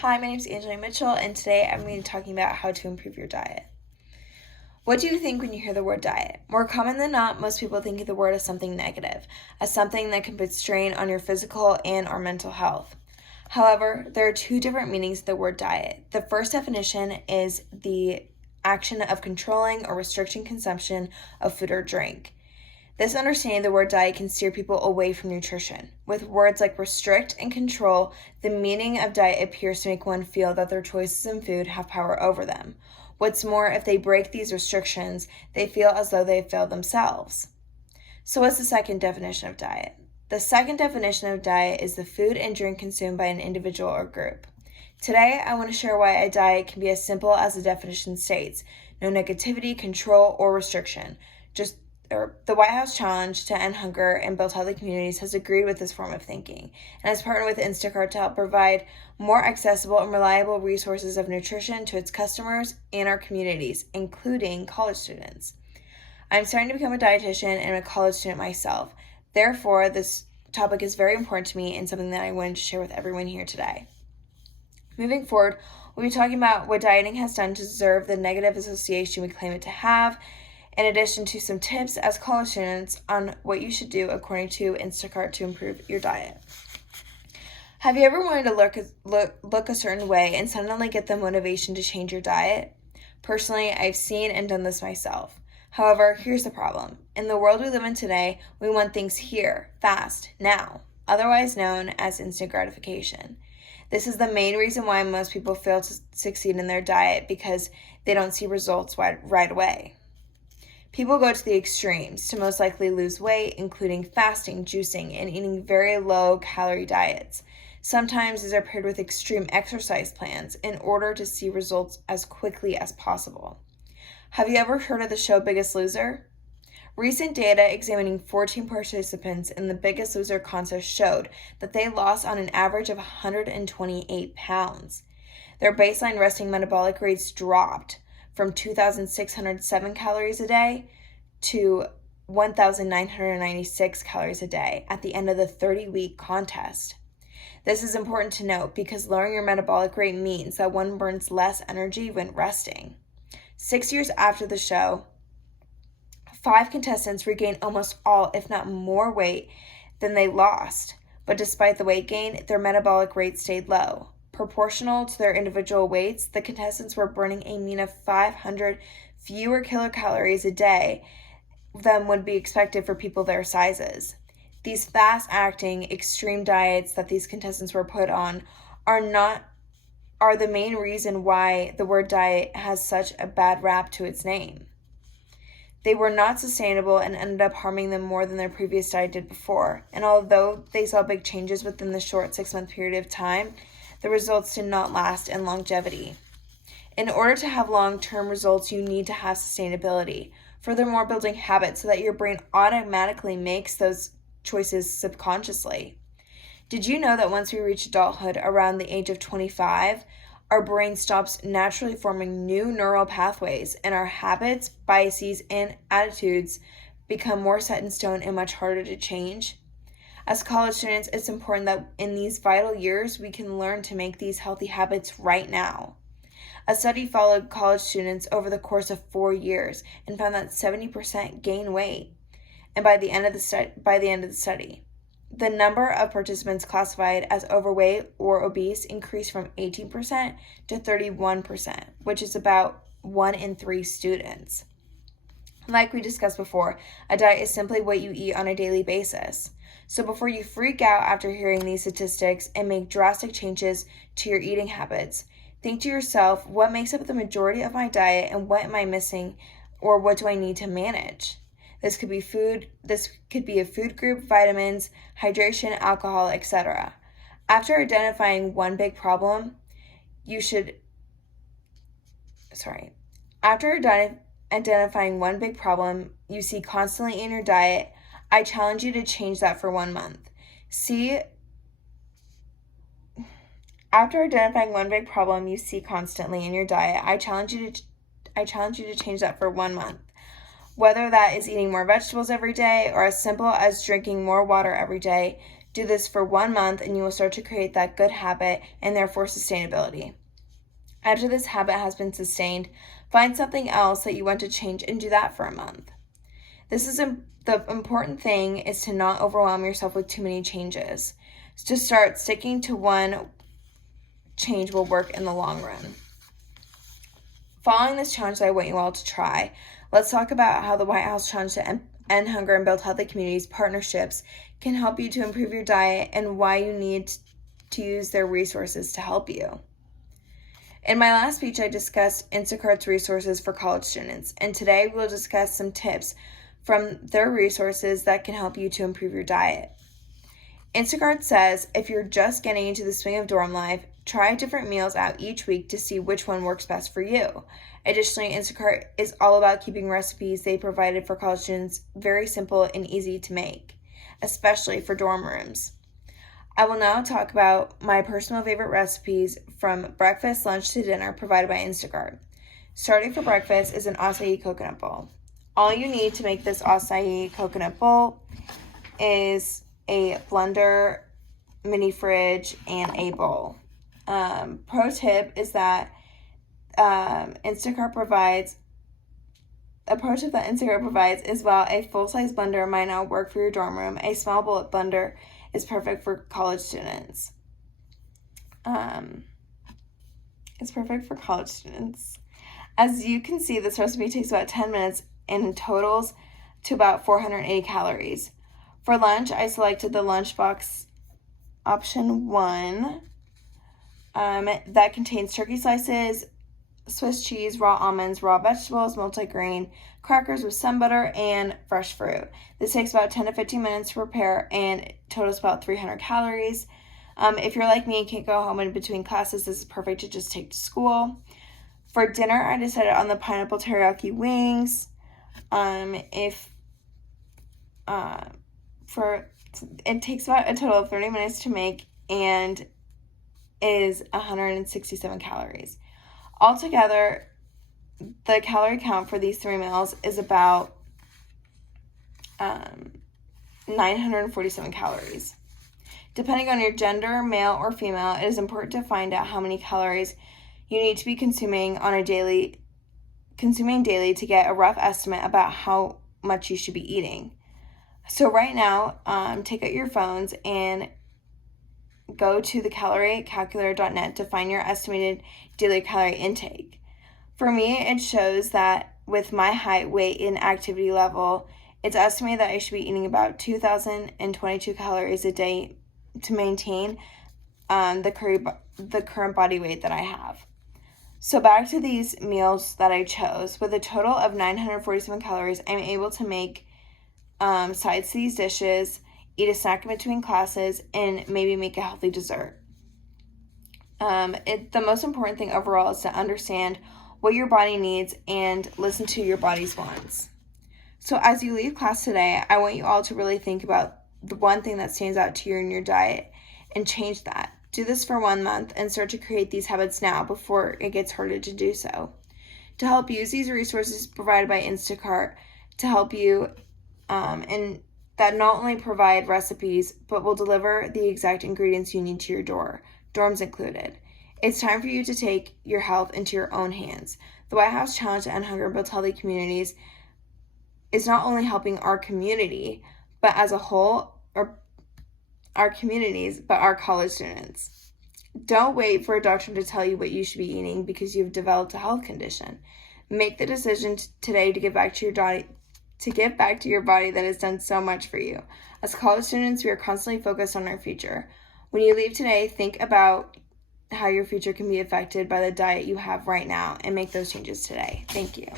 Hi, my name is Angelina Mitchell, and today I'm going to be talking about how to improve your diet. What do you think when you hear the word diet? More common than not, most people think of the word as something negative, as something that can put strain on your physical and or mental health. However, there are two different meanings of the word diet. The first definition is the action of controlling or restricting consumption of food or drink. This understanding of the word diet can steer people away from nutrition. With words like restrict and control, the meaning of diet appears to make one feel that their choices in food have power over them. What's more, if they break these restrictions, they feel as though they have failed themselves. So what's the second definition of diet? The second definition of diet is the food and drink consumed by an individual or group. Today, I want to share why a diet can be as simple as the definition states: no negativity, control, or restriction. The White House Challenge to End Hunger and Build Healthy Communities has agreed with this form of thinking and has partnered with Instacart to help provide more accessible and reliable resources of nutrition to its customers and our communities, including college students. I'm starting to become a dietitian and a college student myself. Therefore, this topic is very important to me and something that I wanted to share with everyone here today. Moving forward, we'll be talking about what dieting has done to deserve the negative association we claim it to have, in addition to some tips as college students on what you should do according to Instacart to improve your diet. Have you ever wanted to look a certain way and suddenly get the motivation to change your diet? Personally, I've seen and done this myself. However, here's the problem. In the world we live in today, we want things here, fast, now, otherwise known as instant gratification. This is the main reason why most people fail to succeed in their diet, because they don't see results right away. People go to the extremes to most likely lose weight, including fasting, juicing, and eating very low-calorie diets. Sometimes these are paired with extreme exercise plans in order to see results as quickly as possible. Have you ever heard of the show Biggest Loser? Recent data examining 14 participants in the Biggest Loser contest showed that they lost on an average of 128 pounds. Their baseline resting metabolic rates dropped from 2,607 calories a day to 1,996 calories a day at the end of the 30-week contest. This is important to note because lowering your metabolic rate means that one burns less energy when resting. 6 years after the show, 5 contestants regained almost all, if not more, weight than they lost, but despite the weight gain, their metabolic rate stayed low. Proportional to their individual weights, the contestants were burning a mean of 500 fewer kilocalories a day than would be expected for people their sizes. These fast-acting, extreme diets that these contestants were put on are the main reason why the word diet has such a bad rap to its name. They were not sustainable and ended up harming them more than their previous diet did before, and although they saw big changes within the short 6-month period of time, the results did not last in longevity. In order to have long-term results, you need to have sustainability. Furthermore, building habits so that your brain automatically makes those choices subconsciously. Did you know that once we reach adulthood around the age of 25, our brain stops naturally forming new neural pathways, and our habits, biases, and attitudes become more set in stone and much harder to change? As college students, it's important that in these vital years, we can learn to make these healthy habits right now. A study followed college students over the course of 4 years and found that 70% gained weight. And by the end of the study, the number of participants classified as overweight or obese increased from 18% to 31%, which is about 1 in 3 students. Like we discussed before, a diet is simply what you eat on a daily basis. So before you freak out after hearing these statistics and make drastic changes to your eating habits, think to yourself, what makes up the majority of my diet and what am I missing, or what do I need to manage? This could be food, this could be a food group, vitamins, hydration, alcohol, etc. After identifying one big problem, identifying one big problem you see constantly in your diet, I challenge you to change that for 1 month. After identifying one big problem you see constantly in your diet, I challenge you to change that for 1 month. Whether that is eating more vegetables every day or as simple as drinking more water every day, Do this for 1 month and you will start to create that good habit and therefore sustainability. After this habit has been sustained, find something else that you want to change and do that for a month. The important thing is to not overwhelm yourself with too many changes. To start, sticking to one change will work in the long run. Following this challenge that I want you all to try, let's talk about how the White House Challenge to End Hunger and Build Healthy Communities partnerships can help you to improve your diet and why you need to use their resources to help you. In my last speech, I discussed Instacart's resources for college students, and today we'll discuss some tips from their resources that can help you to improve your diet. Instacart says if you're just getting into the swing of dorm life, try different meals out each week to see which one works best for you. Additionally, Instacart is all about keeping recipes they provided for college students very simple and easy to make, especially for dorm rooms. I will now talk about my personal favorite recipes from breakfast, lunch, to dinner provided by Instacart. Starting for breakfast is an acai coconut bowl. All you need to make this acai coconut bowl is a blender, mini fridge, and a bowl. Pro tip is that Instacart provides is while a full-size blender might not work for your dorm room, a small bullet blender is perfect for college students. It's perfect for college students. As you can see, this recipe takes about 10 minutes and totals to about 480 calories. For lunch, I selected the lunchbox option 1 that contains turkey slices, Swiss cheese, raw almonds, raw vegetables, multigrain, crackers with some butter, and fresh fruit. This takes about 10 to 15 minutes to prepare and totals about 300 calories. If you're like me and can't go home in between classes, this is perfect to just take to school. For dinner, I decided on the pineapple teriyaki wings. It takes about a total of 30 minutes to make and is 167 calories. Altogether, the calorie count for these 3 meals is about 947 calories. Depending on your gender, male or female, it is important to find out how many calories you need to be consuming daily to get a rough estimate about how much you should be eating. So right now, take out your phones and go to thecaloriecalculator.net to find your estimated daily calorie intake. For me, it shows that with my height, weight, and activity level, it's estimated that I should be eating about 2,022 calories a day to maintain the current body weight that I have. So back to these meals that I chose. With a total of 947 calories, I'm able to make sides to these dishes, eat a snack in between classes, and maybe make a healthy dessert. The most important thing overall is to understand what your body needs and listen to your body's wants. So as you leave class today, I want you all to really think about the one thing that stands out to you in your diet and change that. Do this for 1 month and start to create these habits now before it gets harder to do so. To help use these resources provided by Instacart to help you and that not only provide recipes, but will deliver the exact ingredients you need to your door, dorms included. It's time for you to take your health into your own hands. The White House Challenge to End Hunger and Build Healthy Communities is not only helping our community, but as a whole, or our communities, but our college students. Don't wait for a doctor to tell you what you should be eating because you've developed a health condition. Make the decision today to give back to your body that has done so much for you. As college students, we are constantly focused on our future. When you leave today, think about how your future can be affected by the diet you have right now and make those changes today. Thank you.